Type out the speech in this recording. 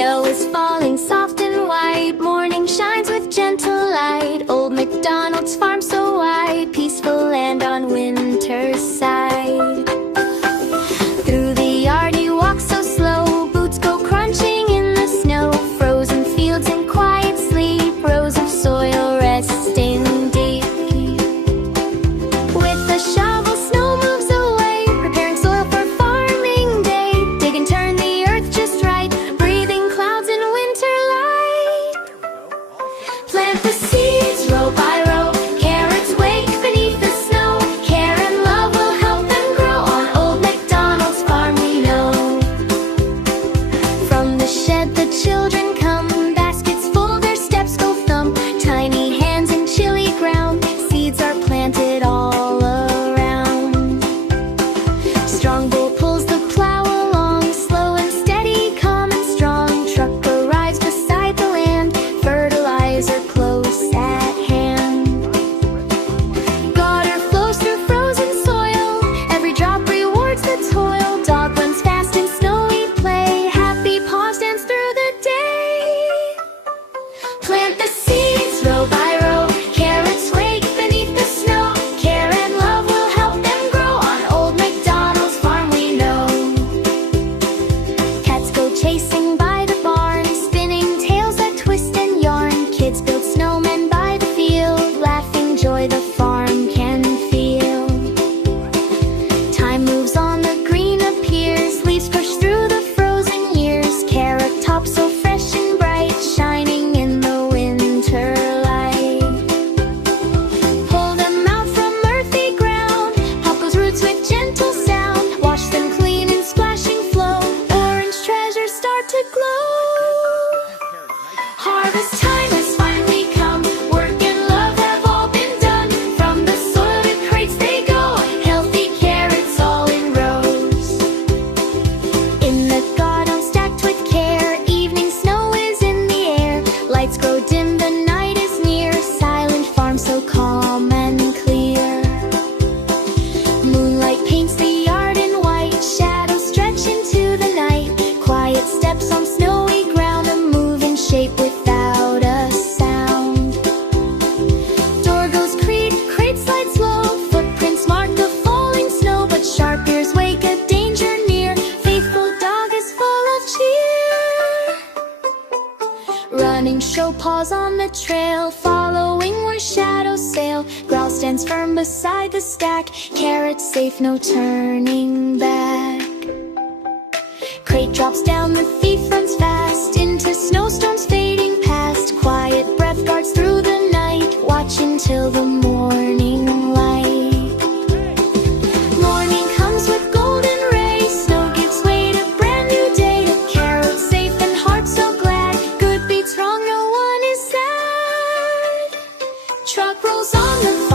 Snow is falling soft and white, morning shines with gentle light. Old MacDonald's farm so wide, peaceful land on winter's side. Through the yard he walks so slow, boots go crunching in the snow. Frozen fields and quiet sleep, rows of soil resting deep. With a shovel snow moves away, preparing soil for farming day. Dig and turn the earth just right, breathing clouds in winter light. Plant the seeds row by row, carrots wake beneath the snow. Care and love will help them grow on Old MacDonald's farm, we know. From the shed the children come, baskets full, their steps go thump. Tiny hands in chilly ground, seeds are planted all around. Strong bull pulls the plow along, slow and steady, calm and strong. Truck arrives beside the land, fertilizer close at hand. Water flows through frozen soil, every drop rewards the toil. Dog runs fast in snowy play, happy paws dance through the day. Plant the seeds row by row, carrots wake beneath the snow. Care and love will help them grow on Old MacDonald's farm, we know. Cats go chasing by the barn, spinning tales that twist and yarn. Kids build snowmen by the field, laughing joy the farm can feel. Time moves on, the green appears, leaves push through the frozen years. Carrot tops so fresh and bright, shining in the winter light. Pull them out from earthy ground, pop those roots with gentle sound. Wash them clean in splashing flow, orange treasures start to glow. Harvest time has finally come, work and love have all been done. From the soil to crates they go, healthy carrots all in rows. In the godown stacked with care, evening snow is in the air. Lights grow dim, the night is near, silent farm so calm and clear. Moonlight paints the yard in white, shadows stretch into the night. Quiet steps on snowy ground, a move in shape without a sound. Door goes creak, crate slides slow, footprints mark the falling snow. But sharp ears wake a danger near, faithful dog is full of cheer. Running show paws on the trail, following where shadows sail. Growl stands firm beside the stack, carrots safe, no turning back. Crate drops down, the thief runs fast into snowstorms fading past. Quiet breath guards through the night, watch until the morning light. Morning comes with golden rays, snow gives way to brand new day. Carrots safe and heart so glad, good beats wrong, no one is sad. Truck rolls on the